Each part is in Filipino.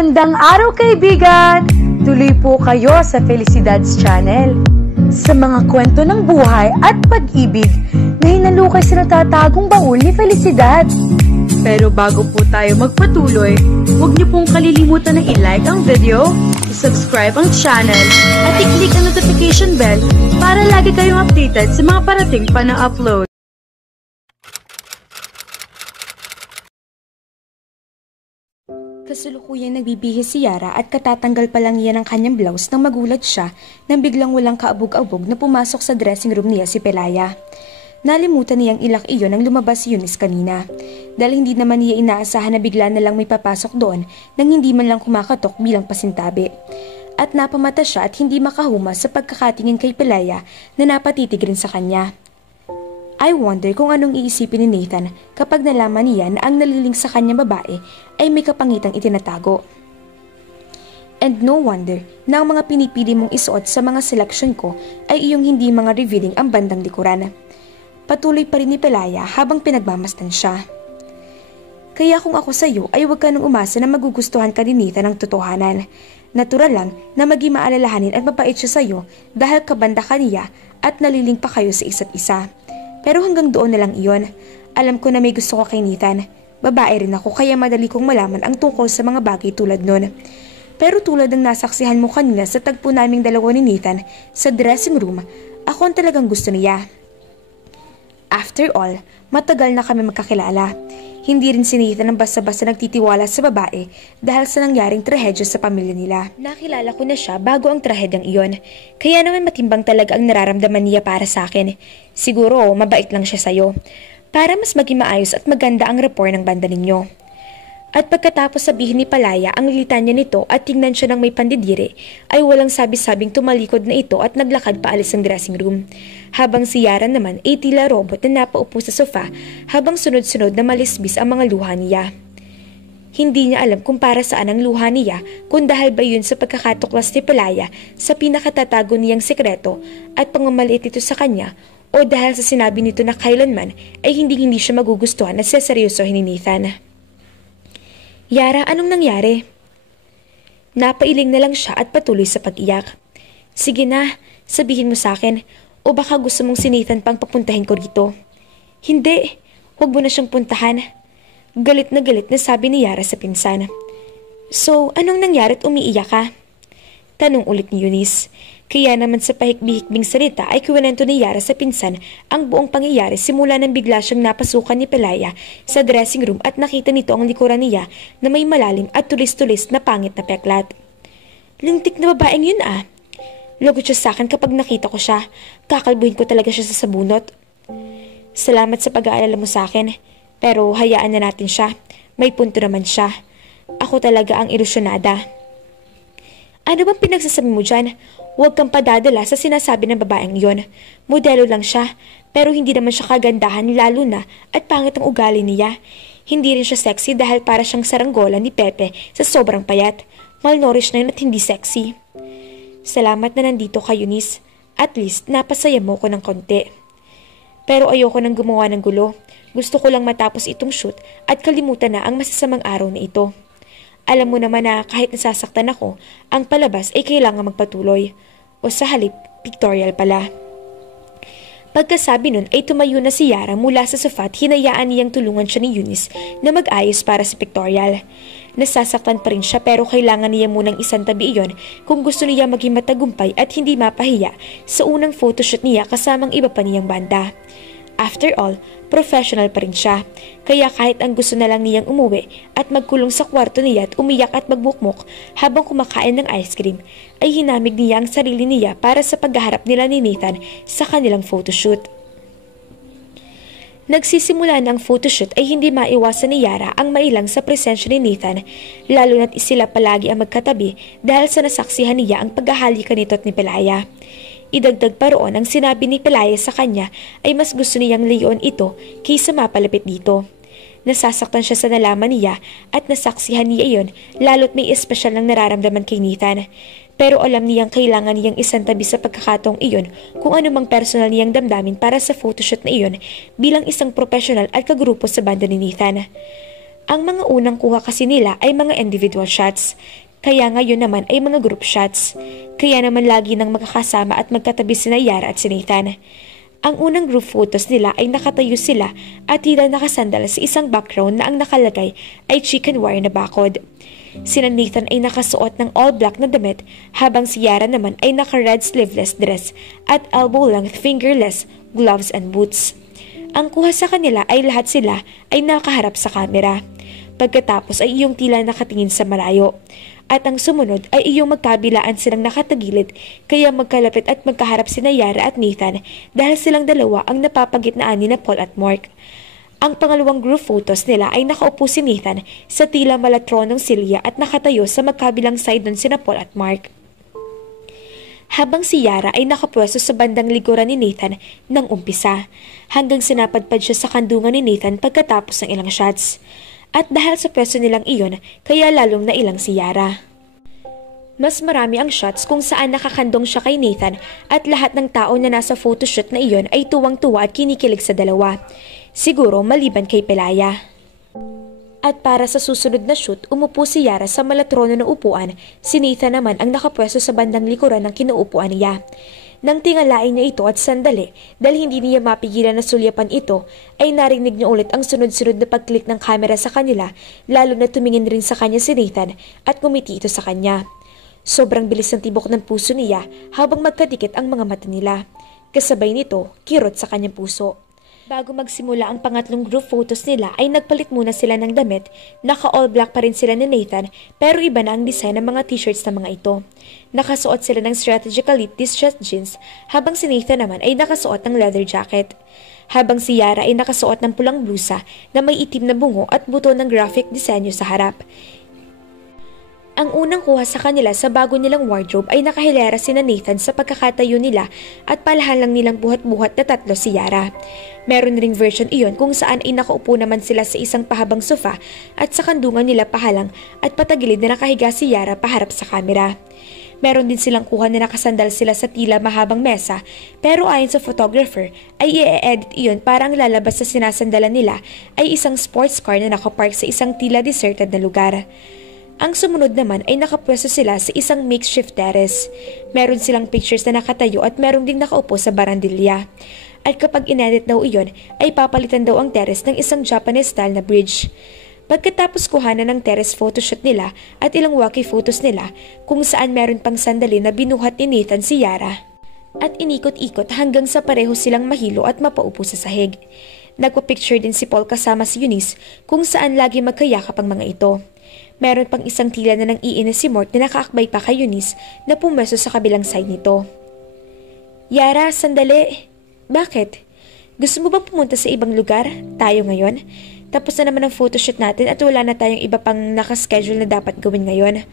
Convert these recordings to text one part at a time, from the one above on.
Magandang araw kaibigan! Tuloy po kayo sa Felicidad's Channel. Sa mga kwento ng buhay at pag-ibig na hinalukay sa natatagong baul ni Felicidad. Pero bago po tayo magpatuloy, huwag niyo pong kalilimutan na i-like ang video, i-subscribe ang channel, at i-click ang notification bell para lagi kayong updated sa mga parating pa na upload. Kasalukuyang nagbibihis si Yara at katatanggal pa lang niya ng kanyang blouse nang magulat siya nang biglang walang kaabog-abog na pumasok sa dressing room niya si Pelaya. Nalimutan niyang ilak iyon nang lumabas si Eunice kanina. Dahil hindi naman niya inaasahan na bigla na lang may papasok doon nang hindi man lang kumakatok bilang pasintabi. At napamata siya at hindi makahuma sa pagkakatingin kay Pelaya na napatitig rin sa kanya. I wonder kung anong iisipin ni Nathan kapag nalaman niya na ang naliling sa kanyang babae ay may kapangitang itinatago. And no wonder na ang mga pinipili mong isuot sa mga selection ko ay iyong hindi mga revealing ang bandang likuran. Patuloy pa rin ni Pelaya habang pinagmamasdan siya. Kaya kung ako sa'yo ay huwag ka nang umasa na magugustuhan ka ni Nathan ng totohanan. Natural lang na maging maalalahanin at mapait siya sa'yo dahil kabanda ka niya at naliling pa kayo sa isa't isa. Pero hanggang doon na lang iyon. Alam ko na may gusto ko kay Nathan. Babae rin ako kaya madali kong malaman ang tungkol sa mga bagay tulad nun. Pero tulad ng nasaksihan mo kanina sa tagpo naming dalawa ni Nathan sa dressing room, ako ang talagang gusto niya. After all, matagal na kami magkakilala. Hindi rin si Nathan ang basta-basta nagtitiwala sa babae dahil sa nangyaring trahedya sa pamilya nila. Nakilala ko na siya bago ang trahedyang iyon. Kaya naman matimbang talaga ang nararamdaman niya para sa akin. Siguro mabait lang siya sa'yo. Para mas maging maayos at maganda ang rapport ng banda ninyo. At pagkatapos sabihin ni Pelaya ang litanya nito at tingnan siya ng may pandidiri, ay walang sabi-sabing tumalikod na ito at naglakad paalis ng dressing room. Habang si Yara naman ay tila robot na napaupo sa sofa habang sunod-sunod na malisbis ang mga luha niya. Hindi niya alam kung para saan ang luha niya kung dahil ba yun sa pagkakatuklas ni Pelaya sa pinakatatago niyang sekreto at pangmamaliit ito sa kanya o dahil sa sinabi nito na kailanman ay hindi siya magugustuhan at seseryosohin ni Nathan. Yara, anong nangyari? Napailing na lang siya at patuloy sa pag-iyak. Sige na, sabihin mo sa akin, o baka gusto mong si Nathan pang papuntahin ko rito. Hindi, huwag mo na siyang puntahan. Galit na sabi ni Yara sa pinsan. So, anong nangyari at umiiyak ka? Tanong ulit ni Eunice. Kaya naman sa pahikbihikbing salita ay kiwento ni Yara sa pinsan ang buong pangyayari simula nang bigla siyang napasukan ni Pelaya sa dressing room at nakita nito ang likuran niya na may malalim at tulis-tulis na pangit na peklat. Lintik na babaeng yun ah. Lagot siya sa akin kapag nakita ko siya. Kakalbuhin ko talaga siya sa sabunot. Salamat sa pag-aalala mo sa akin. Pero hayaan na natin siya. May punto naman siya. Ako talaga ang ilusyonada. Ano bang pinagsasabi mo dyan? Huwag kang padadala sa sinasabi ng babaeng yon. Modelo lang siya, pero hindi naman siya kagandahan lalo na at pangit ang ugali niya. Hindi rin siya sexy dahil para siyang saranggola ni Pepe sa sobrang payat. Malnourished na yun at hindi sexy. Salamat na nandito ka, Eunice. At least, napasaya mo ko ng konti. Pero ayoko nang gumawa ng gulo. Gusto ko lang matapos itong shoot at kalimutan na ang masasamang araw na ito. Alam mo naman na kahit nasasaktan ako, ang palabas ay kailangan magpatuloy. O sa halip, pictorial pala. Pagkasabi nun ay tumayo na si Yara mula sa sofa at hinayaan niyang tulungan siya ni Eunice na mag-ayos para sa pictorial. Nasasaktan pa rin siya pero kailangan niya munang isantabi iyon kung gusto niya maging matagumpay at hindi mapahiya sa unang photoshoot niya kasamang iba pa niyang banda. After all, professional pa rin siya. Kaya kahit ang gusto na lang niyang umuwi at magkulong sa kwarto niya at umiyak at magbukmok habang kumakain ng ice cream, ay hinamig niya ang sarili niya para sa paghaharap nila ni Nathan sa kanilang photoshoot. Nagsisimula ng photoshoot ay hindi maiwasan ni Yara ang mailang sa presensya ni Nathan, lalo na't sila palagi ang magkatabi dahil sa nasaksihan niya ang paghahalikan nito at ni Pelaya. Idagdag pa roon ang sinabi ni Pelaya sa kanya ay mas gusto niyang leon ito kaysa mapalapit dito. Nasasaktan siya sa nalaman niya at nasaksihan niya iyon lalo't may espesyal ng nararamdaman kay Nathan. Pero alam niyang kailangan niyang isantabi sa pagkakataong iyon kung anumang personal niyang damdamin para sa photoshoot na iyon bilang isang profesional at kagrupo sa banda ni Nathan. Ang mga unang kuha kasi nila ay mga individual shots, kaya ngayon naman ay mga group shots. Kaya naman lagi nang magkakasama at magkatabi sina Yara at si Nathan. Ang unang group photos nila ay nakatayo sila at tila nakasandal sa isang background na ang nakalagay ay chicken wire na bakod. Sina Nathan ay nakasuot ng all black na damit habang si Yara naman ay naka-red sleeveless dress at elbow-length fingerless gloves and boots. Ang kuha sa kanila ay lahat sila ay nakaharap sa kamera. Pagkatapos ay iyong tila nakatingin sa malayo. At ang sumunod ay iyong magkabilaan silang nakatagilid kaya magkalapit at magkaharap sina Yara at Nathan dahil silang dalawa ang napapagitnaan ni na Paul at Mark. Ang pangalawang group photos nila ay nakaupo si Nathan sa tila malatronong silya at nakatayo sa magkabilang side nun sina Paul at Mark. Habang si Yara ay nakapwesto sa bandang likuran ni Nathan nang umpisa hanggang sinapadpad siya sa kandungan ni Nathan pagkatapos ng ilang shots. At dahil sa pwesto nilang iyon, kaya lalong nailang si Yara. Mas marami ang shots kung saan nakakandong siya kay Nathan at lahat ng tao na nasa photoshoot na iyon ay tuwang-tuwa at kinikilig sa dalawa. Siguro maliban kay Pelaya. At para sa susunod na shoot, umupo si Yara sa malatrono na upuan, si Nathan naman ang nakapwesto sa bandang likuran ng kinuupuan niya. Nang tingalain niya ito at sandali dahil hindi niya mapigilan na sulyapan ito, ay narinig niya ulit ang sunod-sunod na pag-click ng kamera sa kanila, lalo na tumingin rin sa kanya si Nathan at ngumiti ito sa kanya. Sobrang bilis ng tibok ng puso niya habang magkadikit ang mga mata nila. Kasabay nito, kirot sa kanyang puso. Bago magsimula ang pangatlong group photos nila ay nagpalit muna sila ng damit. Naka-all black pa rin sila ni Nathan pero iba na ang design ng mga t-shirts na mga ito. Nakasuot sila ng strategically distressed jeans habang si Nathan naman ay nakasuot ng leather jacket. Habang si Yara ay nakasuot ng pulang blusa na may itim na bungo at buto ng graphic disenyo sa harap. Ang unang kuha sa kanila sa bago nilang wardrobe ay nakahilera sina Nathan sa pagkakatayo nila at palahan lang nilang buhat-buhat na tatlo si Yara. Meron ring version iyon kung saan ay nakaupo naman sila sa isang pahabang sofa at sa kandungan nila pahalang at patagilid na nakahiga si Yara paharap sa kamera. Meron din silang kuha na nakasandal sila sa tila mahabang mesa pero ayon sa photographer ay i-edit iyon para ang lalabas sa sinasandalan nila ay isang sports car na nakapark sa isang tila deserted na lugar. Ang sumunod naman ay nakapwesto sila sa isang makeshift terrace. Meron silang pictures na nakatayo at meron ding nakaupo sa barandilya. At kapag inedit daw iyon, ay papalitan daw ang terrace ng isang Japanese style na bridge. Pagkatapos kuhanan ng terrace photoshoot nila at ilang walkie photos nila kung saan meron pang sandali na binuhat ni Nathan si Yara. At inikot-ikot hanggang sa pareho silang mahilo at mapaupo sa sahig. Nagpa-picture din si Paul kasama si Eunice kung saan lagi magkayakap ang mga ito. Meron pang isang tila na nang iinis si Mort na nakaakbay pa kay Eunice na pumeso sa kabilang side nito. Yara, sandali. Bakit? Gusto mo bang pumunta sa ibang lugar? Tayo ngayon? Tapos na naman ang photoshoot natin at wala na tayong iba pang nakaschedule na dapat gawin ngayon.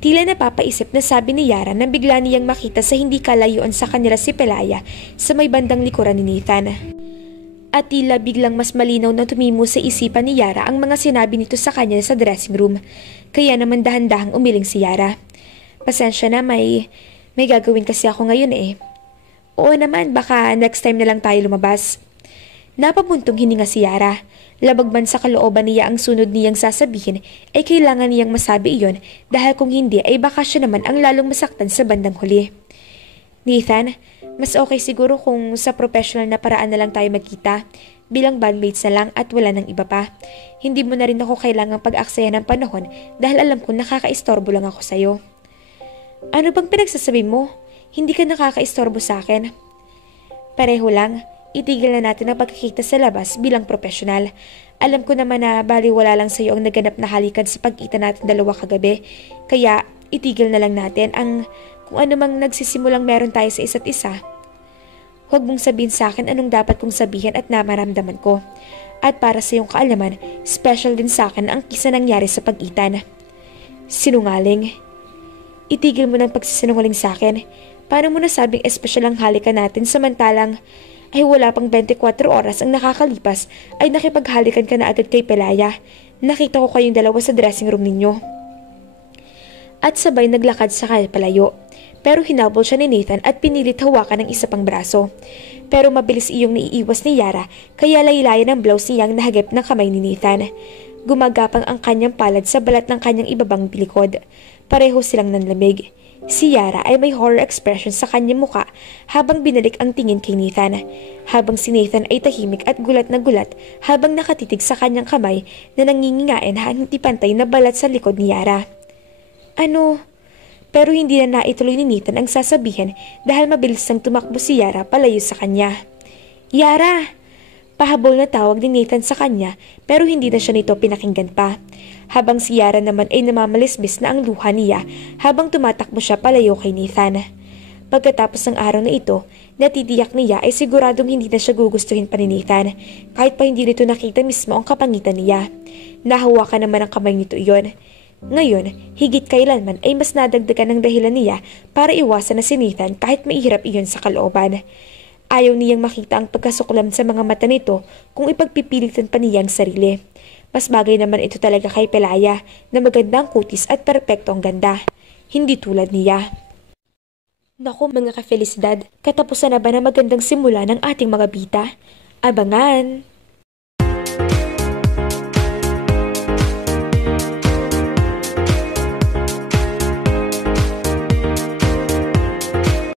Tila napapaisip na sabi ni Yara nang bigla niyang makita sa hindi kalayuan sa kanila si Pelaya sa may bandang likuran ni Nathan. At tila biglang mas malinaw na tumimo sa isipan ni Yara ang mga sinabi nito sa kanya sa dressing room. Kaya naman dahan-dahang umiling si Yara. Pasensya na, may gagawin kasi ako ngayon eh. Oo naman, baka next time na lang tayo lumabas. Napabuntong hininga si Yara. Labag man sa kalooban niya ang sunod niyang sasabihin ay kailangan niyang masabi iyon dahil kung hindi ay baka siya naman ang lalong masaktan sa bandang huli. Nathan, mas okay siguro kung sa professional na paraan na lang tayo magkita. Bilang bandmates na lang at wala ng iba pa. Hindi mo na rin ako kailangang pag-aksaya ng panahon dahil alam ko nakakaistorbo lang ako sa'yo. Ano bang pinagsasabi mo? Hindi ka nakakaistorbo sa akin. Pareho lang, itigil na natin ang pagkikita sa labas bilang professional. Alam ko naman na baliwala lang sa'yo ang naganap na halikan sa pagkita natin dalawa kagabi. Kaya itigil na lang natin ang kung ano mang nagsisimulang meron tayo sa isa't isa. Huwag mong sabihin sa akin anong dapat kong sabihin at namaramdaman ko. At para sa iyong kaalaman, special din sa akin ang kisa nangyari sa pag-itan. Sinungaling. Itigil mo ng pagsisinungaling sa akin. Paano mo nasabing espesyal ang halikan natin samantalang ay wala pang 24 oras ang nakakalipas ay nakipaghalikan ka na agad kay Pelaya. Nakita ko kayong dalawa sa dressing room ninyo. At sabay naglakad sa kanya palayo. Pero hinabol siya ni Nathan at pinilit hawakan ng isa pang braso. Pero mabilis iyong naiiwas ni Yara kaya laylayan ang blouse niyang nahagip ng kamay ni Nathan. Gumagapang ang kanyang palad sa balat ng kanyang ibabang likod. Pareho silang nanlamig. Si Yara ay may horror expression sa kanyang muka habang binalik ang tingin kay Nathan. Habang si Nathan ay tahimik at gulat na gulat habang nakatitig sa kanyang kamay na nangingingain hindi pantay na balat sa likod ni Yara. Ano? Pero hindi na naituloy ni Nathan ang sasabihin dahil mabilis nang tumakbo si Yara palayo sa kanya. Yara! Pahabol na tawag ni Nathan sa kanya pero hindi na siya nito pinakinggan pa. Habang si Yara naman ay namamalisbis na ang luha niya habang tumatakbo siya palayo kay Nathan. Pagkatapos ng araw na ito, natitiyak niya ay siguradong hindi na siya gugustuhin pa ni Nathan kahit pa hindi nito nakita mismo ang kapangitan niya. Nahawakan naman ang kamay nito iyon. Ngayon, higit kailanman ay mas nadagdagan ng dahilan niya para iwasan na si Nathan kahit mahirap iyon sa kalooban. Ayaw niyang makita ang pagkasuklam sa mga mata nito kung ipagpipilitan pa niya ang sarili. Mas bagay naman ito talaga kay Pelaya na magandang kutis at perpekto ang ganda. Hindi tulad niya. Naku mga ka-felicidad, katapusan na ba na magandang simula ng ating mga bita? Abangan!